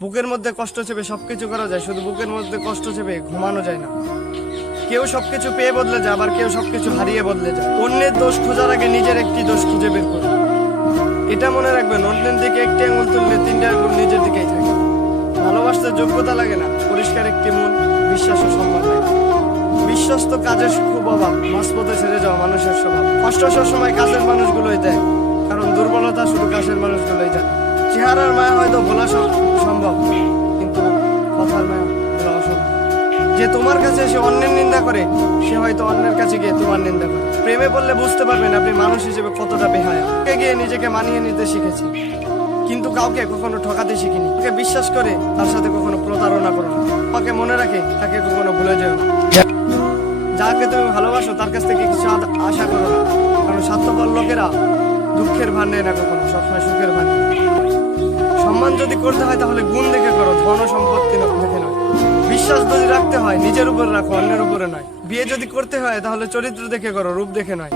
বুকের মধ্যে কষ্ট চেপে সবকিছু করা যায়, শুধু বুকের মধ্যে কষ্ট চেপে ঘুমানো যায় না। কেউ সবকিছু পেয়ে বদলে যায়, আবার কেউ সবকিছু হারিয়ে বদলে যায়। অন্যের দোষ খোঁজার আগে নিজের একটি দোষ খুঁজে বের করুন। এটা মনে রাখবেন, অন্যের দিকে একটি আঙুল তুললে তিনটা আঙুল নিজের দিকেই থাকে। ভালোবাসতে যোগ্যতা লাগে না, পরিষ্কার একটি মন, বিশ্বাস ও সম্মান লাগে। বিশ্বস্ত কাজের খুব অভাব, মাঝপথে ছেড়ে যাওয়া মানুষের স্বভাব। কষ্ট সবসময় কাছের মানুষগুলোই দেয়, কারণ দুর্বলতা শুধু কাছের মানুষগুলোই জানে। চেহারার মায়া হয়তো ভোলা সম্ভব, কিন্তু কথার মায়া ভোলা অসম্ভব। যে তোমার কাছে এসে অন্যের নিন্দা করে, সে হয়তো অন্যের কাছে গিয়ে তোমার নিন্দা করে। প্রেমে বললে বুঝতে পারবেন আপনি মানুষ হিসেবে কতটা বেহায়া। গিয়ে নিজেকে মানিয়ে নিতে শিখেছি, কিন্তু কাউকে কখনো ঠকাতে শিখিনি। তাকে বিশ্বাস করে তার সাথে কখনো প্রতারণা করো না। তাকে মনে রাখে তাকে কখনো ভুলে যেও না। যাকে তুমি ভালোবাসো তার কাছ থেকে কিছু আশা করো না, কারণ স্বার্থপর লোকেরা দুঃখের ভার নেয় না কখনো, সবসময় সুখের ভার নেয়। সম্মান যদি করতে হয় তাহলে গুণ দেখে করো, ধন ও সম্পত্তি দেখে নয়। বিশ্বাস যদি রাখতে হয় নিজের উপর রাখো, অন্যের উপরে নয়। বিয়ে যদি করতে হয় তাহলে চরিত্র দেখে করো, রূপ দেখে নয়।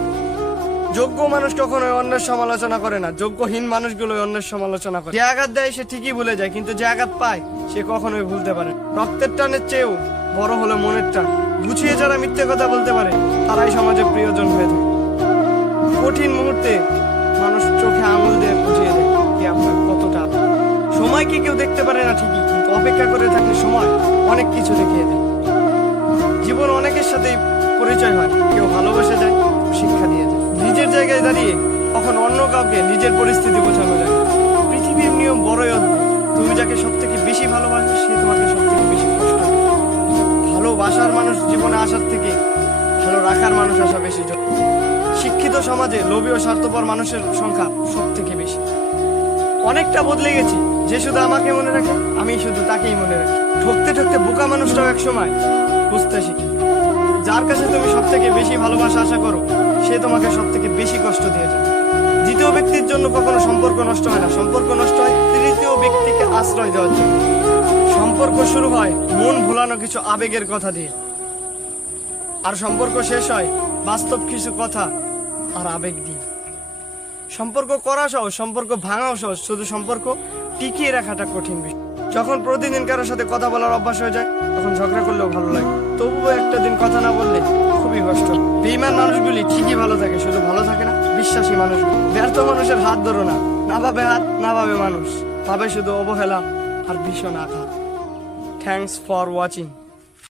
যোগ্য মানুষ কখনোই অন্যের সমালোচনা করে না, যোগ্যহীন মানুষগুলোই অন্যের সমালোচনা করে। যে আঘাত দেয় সে ঠিকই ভুলে যায়, কিন্তু যে আঘাত পায় সে কখনোই ভুলতে পারে। রক্তের টানের চেয়েও বড় হলো মনের টান। গুছিয়ে যারা মিথ্যে কথা বলতে পারে তারাই সমাজে প্রিয়জন হয়ে থাকে। কঠিন মুহূর্তে মানুষ চোখে আঙুল দিয়ে বুঝিয়ে দেয় কি আপনার কতটা। সময়কে কেউ দেখতে পারে না ঠিকই, কিন্তু অপেক্ষা করে থাকলে সময় অনেক কিছু দেখিয়ে দেয়। জীবন অনেকের সাথেই পরিচয় হয়, কেউ ভালোবাসে যায়, শিক্ষা দিয়ে যায়। নিজের জায়গায় দাঁড়িয়ে কখন অন্য কাউকে নিজের পরিস্থিতি বোঝানো যায়। পৃথিবীর নিয়ম বড়ই অদ্ভুত। তুমি যাকে সব থেকে বেশি ভালোবাসো সে তোমাকে সব থেকে বেশি কষ্ট দেয়। ভালোবাসার মানুষ জীবনে আসার থেকে ভালো রাখার মানুষ আসা বেশি। শিক্ষিত সমাজে লোভী ও স্বার্থপর মানুষের সংখ্যা সব থেকে বেশি। অনেকটা বদলে গেছি, যে শুধু আমাকে মনে রাখে আমি শুধু তাকেই মনে রাখি। ঠকতে ঠকতে বোকা মানুষটাও এক সময় বুঝতে শিখি। যার কাছে তুমি সব থেকে বেশি ভালোবাসা আশা করো সে তোমাকে সব থেকে বেশি কষ্ট দিয়ে যায়। দ্বিতীয় ব্যক্তির জন্য কখনো সম্পর্ক নষ্ট হয় না, সম্পর্ক নষ্ট হয় তৃতীয় ব্যক্তিকে আশ্রয় দেওয়ার জন্য। সম্পর্ক শুরু হয় মন ভুলানো কিছু আবেগের কথা দিয়ে, আর সম্পর্ক শেষ হয় বাস্তব কিছু কথা আর আবেগ দিয়ে। সম্পর্ক করা সহজ, সম্পর্ক ভাঙাও সহজ, শুধু সম্পর্ক টিকিয়ে রাখাটা কঠিন বিষয়। যখন প্রতিদিন কারোর সাথে কথা বলার অভ্যাস হয়ে যায় তখন ঝগড়া করলেও ভালো লাগে, তবুও একটা দিন কথা না বললে খুবই কষ্ট। বেঈমান মানুষগুলি ঠিকই ভালো থাকে, শুধু ভালো থাকে না বিশ্বাসী মানুষগুলি। ব্যর্থ মানুষের হাত ধরো না, না ভাবে হাত না ভাবে মানুষ, ভাবে শুধু অবহেলা আর ভীষণ আঘাত। Thanks for watching.